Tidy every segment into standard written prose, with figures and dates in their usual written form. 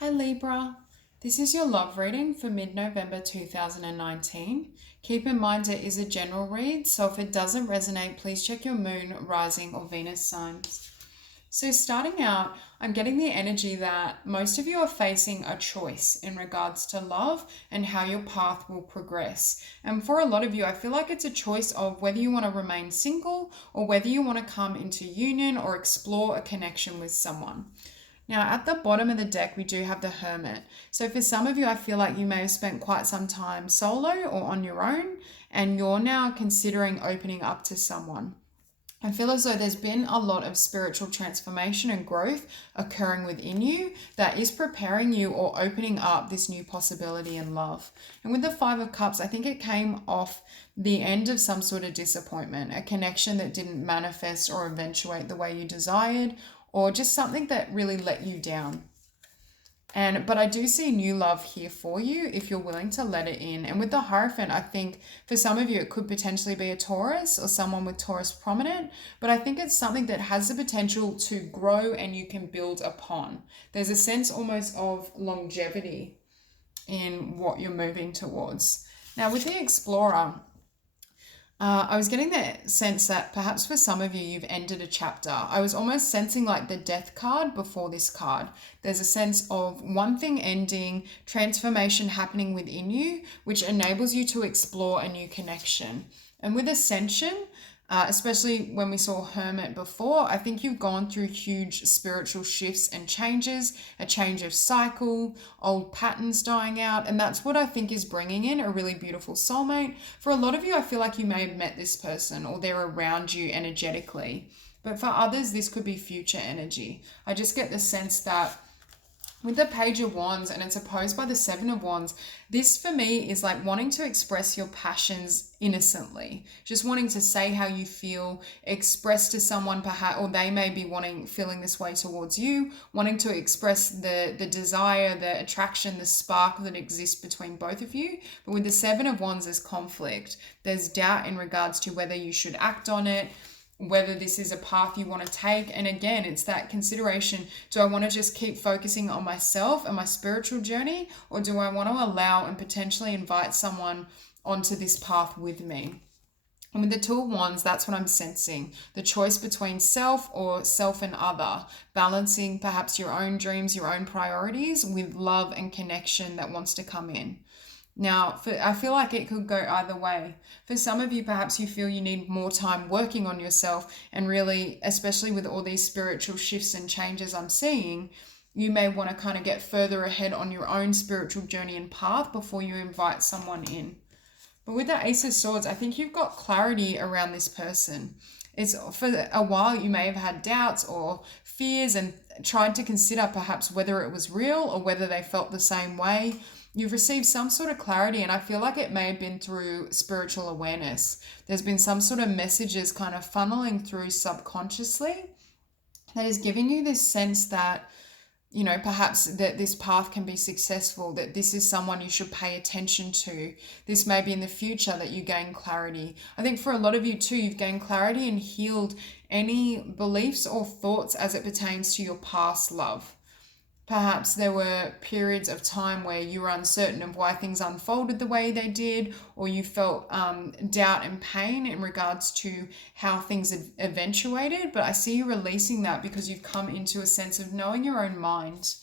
Hi Libra, this is your love reading for mid-November 2019. Keep in mind it is a general read, so if it doesn't resonate, please check your moon, rising, or Venus signs. So starting out, I'm getting the energy that most of you are facing a choice in regards to love and how your path will progress. And for a lot of you, I feel like it's a choice of whether you want to remain single or whether you want to come into union or explore a connection with someone. Now, at the bottom of the deck, we do have the Hermit. So, for some of you, I feel like you may have spent quite some time solo or on your own, and you're now considering opening up to someone. I feel as though there's been a lot of spiritual transformation and growth occurring within you that is preparing you or opening up this new possibility in love. And with the Five of Cups, I think it came off the end of some sort of disappointment, a connection that didn't manifest or eventuate the way you desired, or just something that really let you down. But I do see new love here for you if you're willing to let it in. And with the Hierophant, I think for some of you it could potentially be a Taurus or someone with Taurus prominent, but I think it's something that has the potential to grow and you can build upon. There's a sense almost of longevity in what you're moving towards. Now with the Explorer, I was getting the sense that perhaps for some of you, you've ended a chapter. I was almost sensing like the death card before this card. There's a sense of one thing ending, transformation happening within you, which enables you to explore a new connection. And with Ascension, especially when we saw Hermit before, I think you've gone through huge spiritual shifts and changes, a change of cycle, old patterns dying out, and that's what I think is bringing in a really beautiful soulmate. For a lot of you, I feel like you may have met this person or they're around you energetically, but for others, this could be future energy. I just get the sense that with the Page of Wands, and it's opposed by the Seven of Wands, this for me is like wanting to express your passions innocently, just wanting to say how you feel, express to someone perhaps, or they may be feeling this way towards you, wanting to express the desire, the attraction, the spark that exists between both of you. But with the Seven of Wands, there's conflict, there's doubt in regards to whether you should act on it, whether this is a path you want to take. And again, it's that consideration. Do I want to just keep focusing on myself and my spiritual journey, or do I want to allow and potentially invite someone onto this path with me? And with the Two of Wands, that's what I'm sensing. The choice between self or self and other, balancing perhaps your own dreams, your own priorities with love and connection that wants to come in. Now, I feel like it could go either way. For some of you, perhaps you feel you need more time working on yourself, and really, especially with all these spiritual shifts and changes I'm seeing, you may want to kind of get further ahead on your own spiritual journey and path before you invite someone in. But with the Ace of Swords, I think you've got clarity around this person. It's for a while you may have had doubts or fears and tried to consider perhaps whether it was real or whether they felt the same way. You've received some sort of clarity, and I feel like it may have been through spiritual awareness. There's been some sort of messages kind of funneling through subconsciously that is giving you this sense that, you know, perhaps that this path can be successful, that this is someone you should pay attention to. This may be in the future that you gain clarity. I think for a lot of you too, you've gained clarity and healed any beliefs or thoughts as it pertains to your past love. Perhaps there were periods of time where you were uncertain of why things unfolded the way they did, or you felt doubt and pain in regards to how things had eventuated. But I see you releasing that because you've come into a sense of knowing your own mind.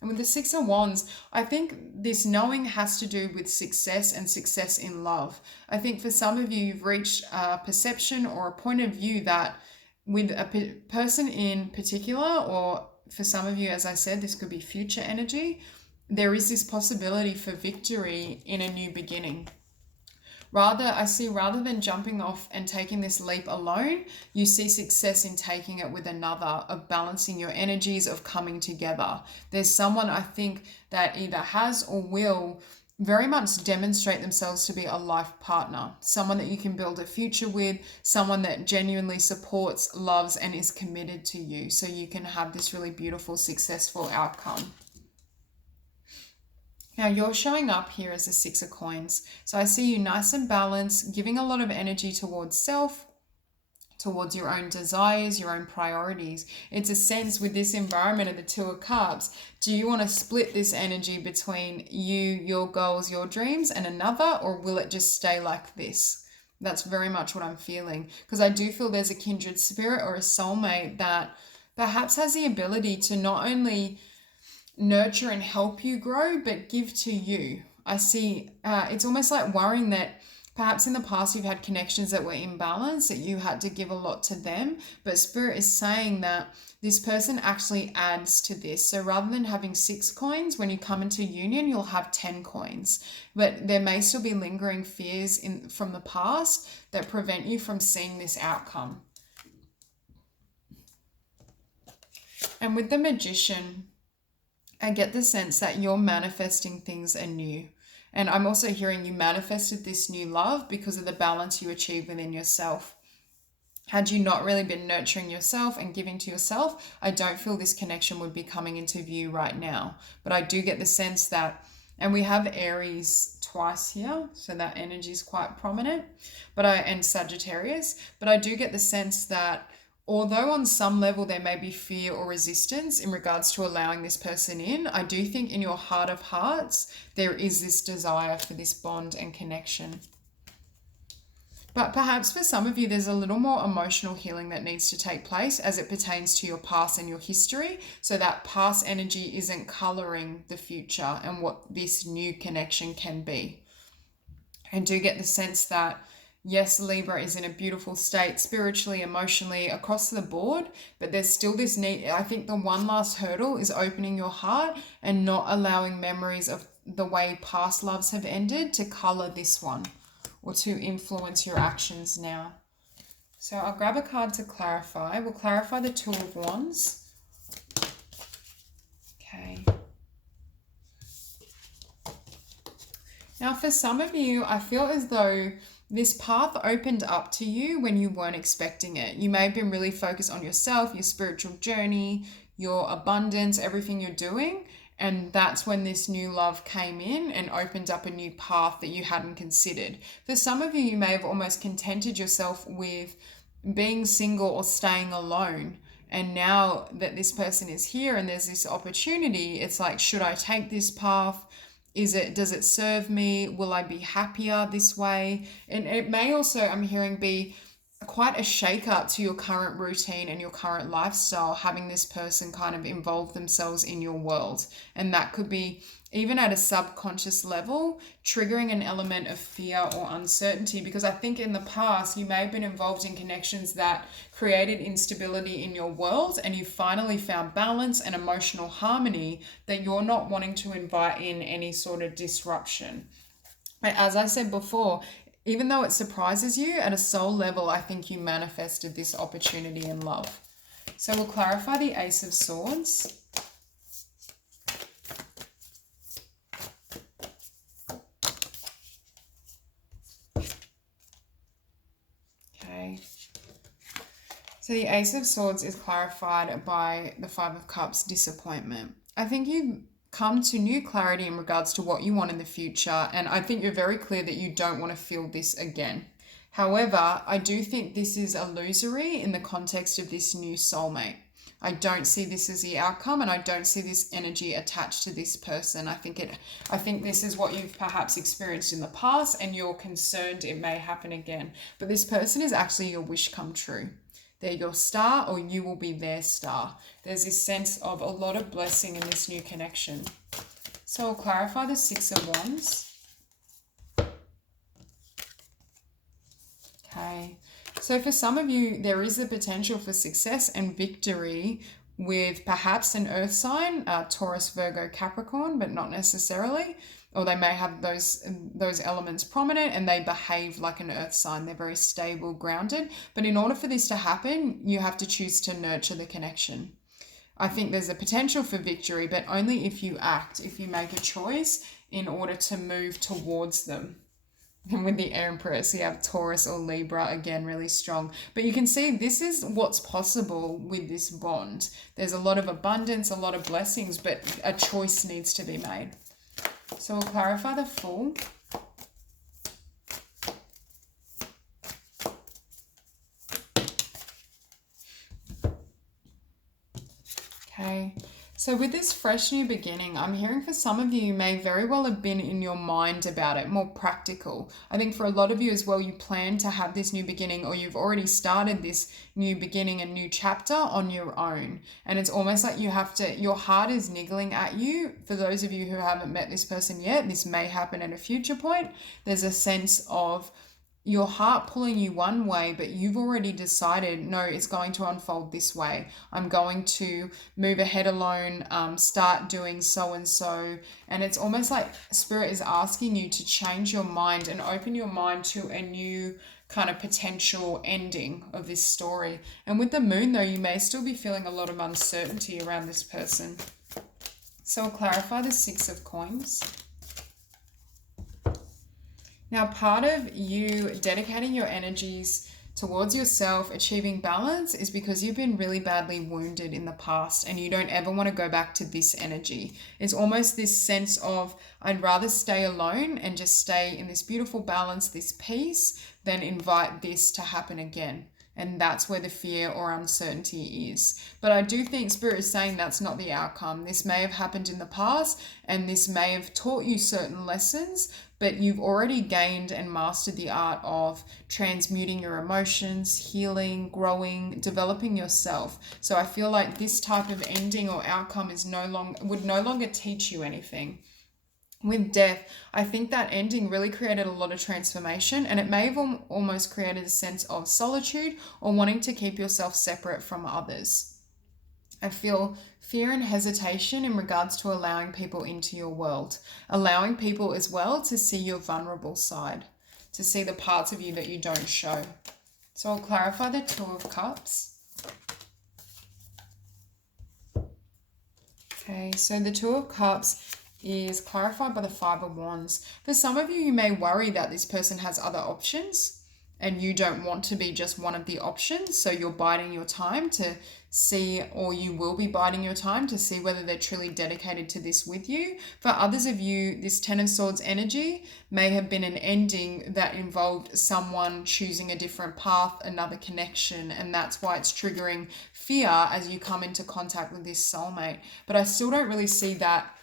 And with the Six of Wands, I think this knowing has to do with success and success in love. I think for some of you, you've reached a perception or a point of view that with a person in particular, or for some of you, as I said, this could be future energy, there is this possibility for victory in a new beginning. Rather than jumping off and taking this leap alone, you see success in taking it with another, of balancing your energies, of coming together. There's someone I think that either has or will very much demonstrate themselves to be a life partner, someone that you can build a future with, someone that genuinely supports, loves, and is committed to you, so you can have this really beautiful, successful outcome. Now you're showing up here as a Six of Coins. So I see you nice and balanced, giving a lot of energy towards self, towards your own desires, your own priorities. It's a sense with this environment of the Two of Cups. Do you want to split this energy between you, your goals, your dreams, and another, or will it just stay like this? That's very much what I'm feeling, because I do feel there's a kindred spirit or a soulmate that perhaps has the ability to not only nurture and help you grow, but give to you. I see it's almost like worrying that perhaps in the past you've had connections that were imbalanced, that you had to give a lot to them, but Spirit is saying that this person actually adds to this. So rather than having 6 coins, when you come into union, you'll have 10 coins. But there may still be lingering fears from the past that prevent you from seeing this outcome. And with the Magician, I get the sense that you're manifesting things anew. And I'm also hearing you manifested this new love because of the balance you achieve within yourself. Had you not really been nurturing yourself and giving to yourself, I don't feel this connection would be coming into view right now. But I do get the sense that, and we have Aries twice here, so that energy is quite prominent, and Sagittarius, but I do get the sense that although on some level there may be fear or resistance in regards to allowing this person in, I do think in your heart of hearts, there is this desire for this bond and connection. But perhaps for some of you, there's a little more emotional healing that needs to take place as it pertains to your past and your history. So that past energy isn't coloring the future and what this new connection can be. I do get the sense that yes, Libra is in a beautiful state spiritually, emotionally, across the board, but there's still this need. I think the one last hurdle is opening your heart and not allowing memories of the way past loves have ended to color this one or to influence your actions now. So I'll grab a card to clarify. We'll clarify the Two of Wands. Okay. Now for some of you, I feel as though this path opened up to you when you weren't expecting it. You may have been really focused on yourself, your spiritual journey, your abundance, everything you're doing. And that's when this new love came in and opened up a new path that you hadn't considered. For some of you, you may have almost contented yourself with being single or staying alone. And now that this person is here and there's this opportunity, it's like, should I take this path? Does it serve me? Will I be happier this way? And it may also, I'm hearing, be quite a shake up to your current routine and your current lifestyle, having this person kind of involve themselves in your world. And that could be, even at a subconscious level, triggering an element of fear or uncertainty, because I think in the past you may have been involved in connections that created instability in your world, and you finally found balance and emotional harmony that you're not wanting to invite in any sort of disruption. As I said before, even though it surprises you, at a soul level, I think you manifested this opportunity in love. So we'll clarify the Ace of Swords. Okay. So the Ace of Swords is clarified by the Five of Cups, disappointment. I think you come to new clarity in regards to what you want in the future, and I think you're very clear that you don't want to feel this again. However, I do think this is illusory in the context of this new soulmate. I don't see this as the outcome, and I don't see this energy attached to this person. I think this is what you've perhaps experienced in the past, and you're concerned it may happen again. But this person is actually your wish come true. They're your star, or you will be their star. There's this sense of a lot of blessing in this new connection. So I'll clarify the Six of Wands. Okay. So for some of you, there is the potential for success and victory with perhaps an earth sign, Taurus, Virgo, Capricorn, but not necessarily. Or they may have those elements prominent and they behave like an earth sign. They're very stable, grounded. But in order for this to happen, you have to choose to nurture the connection. I think there's a potential for victory, but only if you act, if you make a choice in order to move towards them. And with the Empress, you have Taurus or Libra, again, really strong. But you can see this is what's possible with this bond. There's a lot of abundance, a lot of blessings, but a choice needs to be made. So we'll clarify the Fool. So with this fresh new beginning, I'm hearing for some of you, you may very well have been in your mind about it, more practical. I think for a lot of you as well, you plan to have this new beginning, or you've already started this new beginning, a new chapter on your own. And it's almost like you have to, your heart is niggling at you. For those of you who haven't met this person yet, this may happen at a future point. There's a sense of your heart pulling you one way, but you've already decided, no, it's going to unfold this way. I'm going to move ahead alone, start doing so and so. And it's almost like Spirit is asking you to change your mind and open your mind to a new kind of potential ending of this story. And with the moon, though, you may still be feeling a lot of uncertainty around this person. So I'll clarify the Six of Coins. Now, part of you dedicating your energies towards yourself, achieving balance, is because you've been really badly wounded in the past and you don't ever want to go back to this energy. It's almost this sense of, I'd rather stay alone and just stay in this beautiful balance, this peace, than invite this to happen again. And that's where the fear or uncertainty is. But I do think Spirit is saying that's not the outcome. This may have happened in the past and this may have taught you certain lessons, but you've already gained and mastered the art of transmuting your emotions, healing, growing, developing yourself. So I feel like this type of ending or outcome would no longer teach you anything. With death, I think that ending really created a lot of transformation, and it may have almost created a sense of solitude or wanting to keep yourself separate from others. I feel fear and hesitation in regards to allowing people into your world, allowing people as well to see your vulnerable side, to see the parts of you that you don't show. So I'll clarify the Two of Cups. Okay, so the Two of Cups is clarified by the Five of Wands. For some of you, you may worry that this person has other options and you don't want to be just one of the options. So you're biding your time to see, or you will be biding your time to see whether they're truly dedicated to this with you. For others of you, this Ten of Swords energy may have been an ending that involved someone choosing a different path, another connection, and that's why it's triggering fear as you come into contact with this soulmate. But I still don't really see that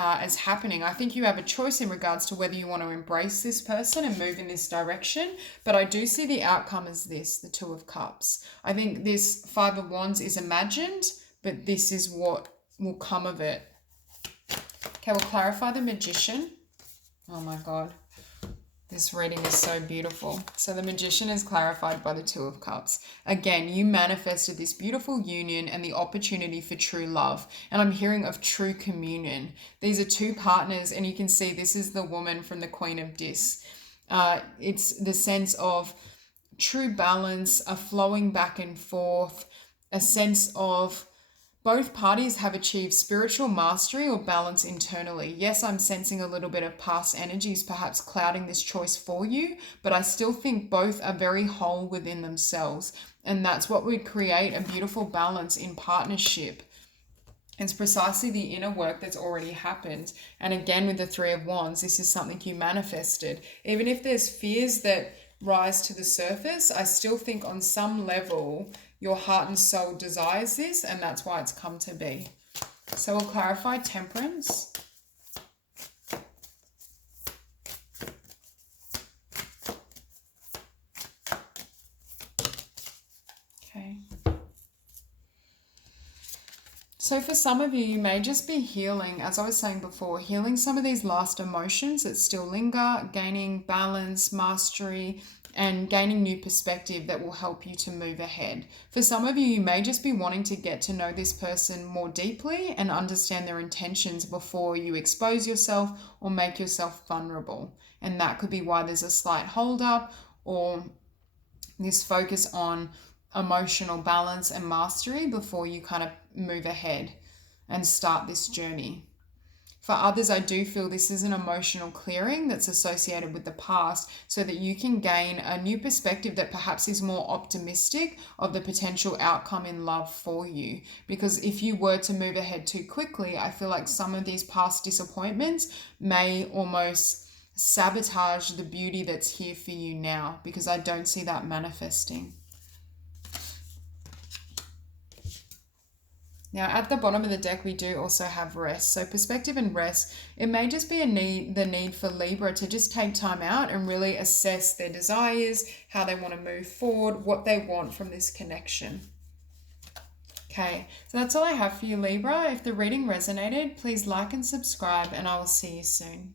as happening. I think you have a choice in regards to whether you want to embrace this person and move in this direction, but I do see the outcome as this, the Two of Cups. I think this Five of Wands is imagined, but this is what will come of it. Okay, we'll clarify the Magician. Oh my God. This reading is so beautiful. So the Magician is clarified by the Two of Cups. Again, you manifested this beautiful union and the opportunity for true love. And I'm hearing of true communion. These are two partners, and you can see this is the woman from the Queen of Dis. It's the sense of true balance, a flowing back and forth, a sense of both parties have achieved spiritual mastery or balance internally. Yes, I'm sensing a little bit of past energies perhaps clouding this choice for you, but I still think both are very whole within themselves. And that's what would create a beautiful balance in partnership. It's precisely the inner work that's already happened. And again, with the Three of Wands, this is something you manifested. Even if there's fears that rise to the surface, I still think on some level, your heart and soul desires this, and that's why it's come to be. So we'll clarify Temperance. Okay. So for some of you, you may just be healing, as I was saying before, healing some of these last emotions that still linger, gaining balance, mastery, and gaining new perspective that will help you to move ahead. For some of you, you may just be wanting to get to know this person more deeply and understand their intentions before you expose yourself or make yourself vulnerable. And that could be why there's a slight hold up or this focus on emotional balance and mastery before you kind of move ahead and start this journey. For others, I do feel this is an emotional clearing that's associated with the past so that you can gain a new perspective that perhaps is more optimistic of the potential outcome in love for you. Because if you were to move ahead too quickly, I feel like some of these past disappointments may almost sabotage the beauty that's here for you now, because I don't see that manifesting. Now, at the bottom of the deck, we do also have rest. So perspective and rest, it may just be the need for Libra to just take time out and really assess their desires, how they want to move forward, what they want from this connection. Okay, so that's all I have for you, Libra. If the reading resonated, please like and subscribe, and I will see you soon.